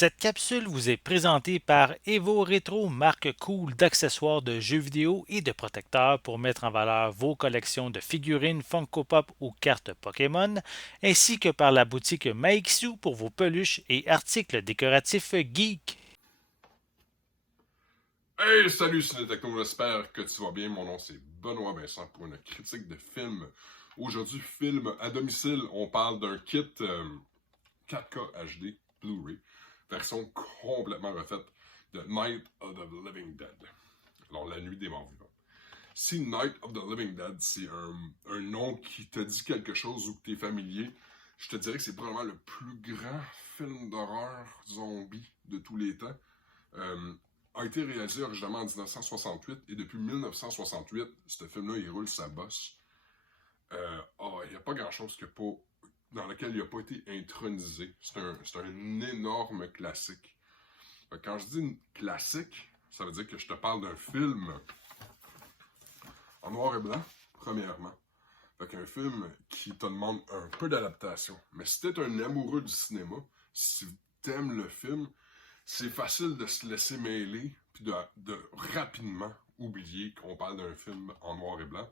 Cette capsule vous est présentée par Evo Retro, marque cool d'accessoires de jeux vidéo et de protecteurs pour mettre en valeur vos collections de figurines Funko Pop ou cartes Pokémon, ainsi que par la boutique Maixu pour vos peluches et articles décoratifs geek. Hey, salut Ciné-Techno, j'espère que tu vas bien. Mon nom c'est Benoît Vincent pour une critique de film. Aujourd'hui, film à domicile, on parle d'un kit 4K HD Blu-ray, version complètement refaite de Night of the Living Dead. Alors, la nuit des morts vivants. Si Night of the Living Dead, c'est un nom qui te dit quelque chose ou que tu es familier, je te dirais que c'est probablement le plus grand film d'horreur zombie de tous les temps. A été réalisé originalement en 1968 et depuis 1968, ce film-là, il roule sa bosse. Il n'y a pas grand-chose dans lequel il n'a pas été intronisé. C'est un énorme classique. Quand je dis classique, ça veut dire que je te parle d'un film en noir et blanc, premièrement. Un film qui te demande un peu d'adaptation. Mais si t'es un amoureux du cinéma, si t'aimes le film, c'est facile de se laisser mêler puis de rapidement oublier qu'on parle d'un film en noir et blanc.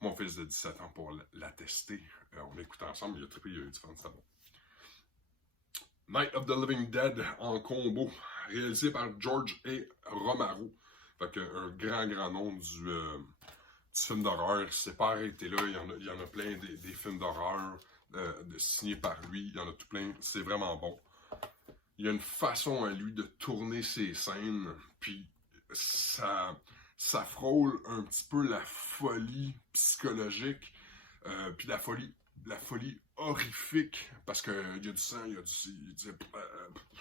Mon fils de 17 ans pour l'attester. On l'écoute ensemble, il a trippé, il y a eu différentes sabots. Night of the Living Dead en combo, réalisé par George A. Romero. Un grand nom du film d'horreur. Il s'est pas arrêté là, il y en a plein des films d'horreur signés par lui, il y en a tout plein, c'est vraiment bon. Il y a une façon à lui de tourner ses scènes, puis ça frôle un petit peu la folie psychologique, puis la folie horrifique, parce qu'il y a du sang,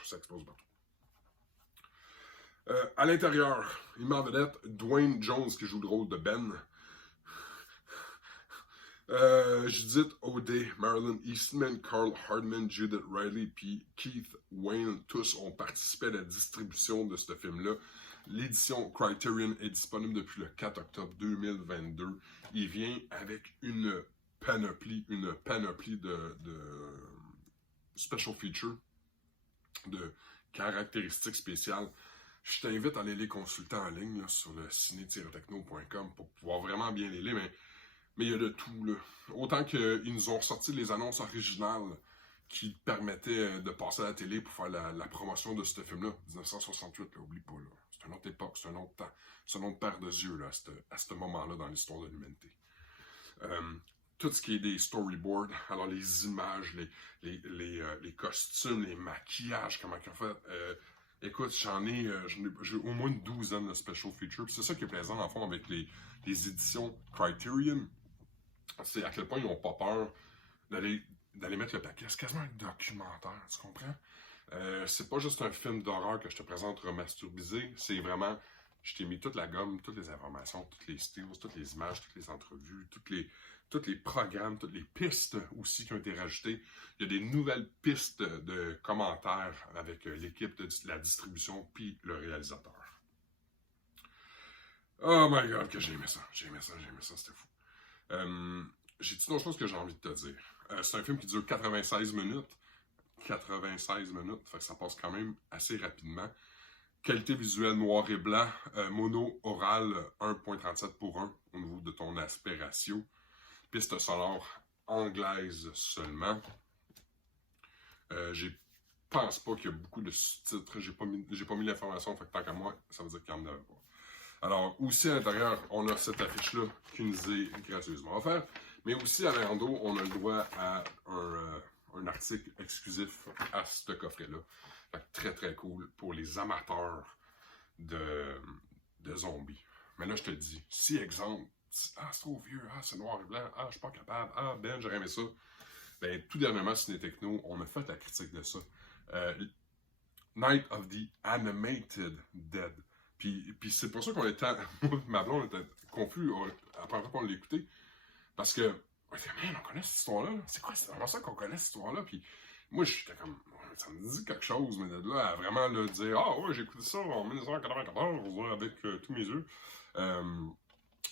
ça explose partout. À l'intérieur, il met en vedette Dwayne Jones qui joue le rôle de Ben. Judith O'Dea, Marilyn Eastman, Carl Hardman, Judith Riley puis Keith Wayne, tous ont participé à la distribution de ce film-là. L'édition Criterion est disponible depuis le 4 octobre 2022. Il vient avec une panoplie de special features, de caractéristiques spéciales. Je t'invite à aller les consulter en ligne là, sur le ciné-techno.com pour pouvoir vraiment bien les lire, mais il y a de tout, là. Autant qu'ils nous ont sorti les annonces originales qui permettaient de passer à la télé pour faire la promotion de ce film-là. 1968, là, oublie pas, là. C'est une autre époque, c'est un autre temps. C'est un autre paire de yeux, là, à ce moment-là, dans l'histoire de l'humanité. Tout ce qui est des storyboards, alors les images, les costumes, les maquillages, comment ils ont fait. Écoute, j'ai au moins une douzaine de special features. C'est ça qui est plaisant, dans le fond, avec les éditions Criterion. C'est à quel point ils n'ont pas peur d'aller mettre le paquet. C'est quasiment un documentaire, tu comprends? C'est pas juste un film d'horreur que je te présente remasterisé, c'est vraiment, je t'ai mis toute la gomme, toutes les informations, toutes les stills, toutes les images, toutes les entrevues, tous les programmes, toutes les pistes aussi qui ont été rajoutées. Il y a des nouvelles pistes de commentaires avec l'équipe de la distribution puis le réalisateur. Oh my god, que j'ai aimé ça, c'était fou. J'ai-tu d'autres choses que j'ai envie de te dire? C'est un film qui dure 96 minutes. 96 minutes, fait que ça passe quand même assez rapidement. Qualité visuelle noir et blanc, mono oral 1.37 pour 1 au niveau de ton aspect ratio. Piste sonore anglaise seulement. Je pense pas qu'il y a beaucoup de sous-titres. J'ai pas mis l'information, fait que tant qu'à moi, ça veut dire qu'il y en a pas. Alors, aussi à l'intérieur, on a cette affiche-là qui nous est gracieusement offerte. Mais aussi à l'endos, on a le droit à un article exclusif à ce coffret-là. Fait que très très cool pour les amateurs de zombies. Mais là, je te dis, si exemple, c'est trop vieux, c'est noir et blanc, je suis pas capable, Ben, j'aurais aimé ça. Ben, tout dernièrement, Ciné Techno, on a fait la critique de ça. Night of the Animated Dead. Puis c'est pour ça qu'on était, ma blonde était confus après qu'on l'a écouté. Parce que, on connaît cette histoire-là. C'est quoi, c'est vraiment ça qu'on connaît cette histoire-là. Puis moi, j'étais comme, ça me dit quelque chose, mais de là à vraiment là, dire, ouais, j'ai écouté ça en 1994 avec tous mes yeux.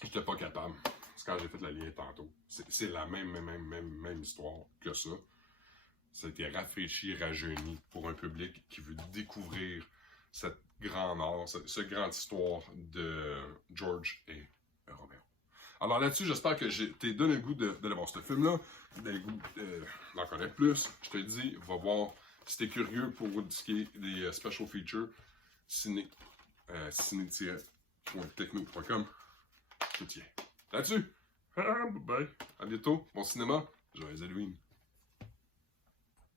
J'étais pas capable. C'est quand j'ai fait la ligne tantôt. C'est la même histoire que ça. Ça a été rafraîchi, rajeuni pour un public qui veut découvrir cette grande art, cette grande histoire de George et Romeo. Alors là-dessus, j'espère que t'ai donné le goût d'aller voir ce film-là, le goût d'en connaître plus. Je te dis, va voir, si t'es curieux pour ce qui est des special features, ciné-techno.com, je te tiens. Là-dessus, bye bye, à bientôt, bon cinéma, joyeux Halloween.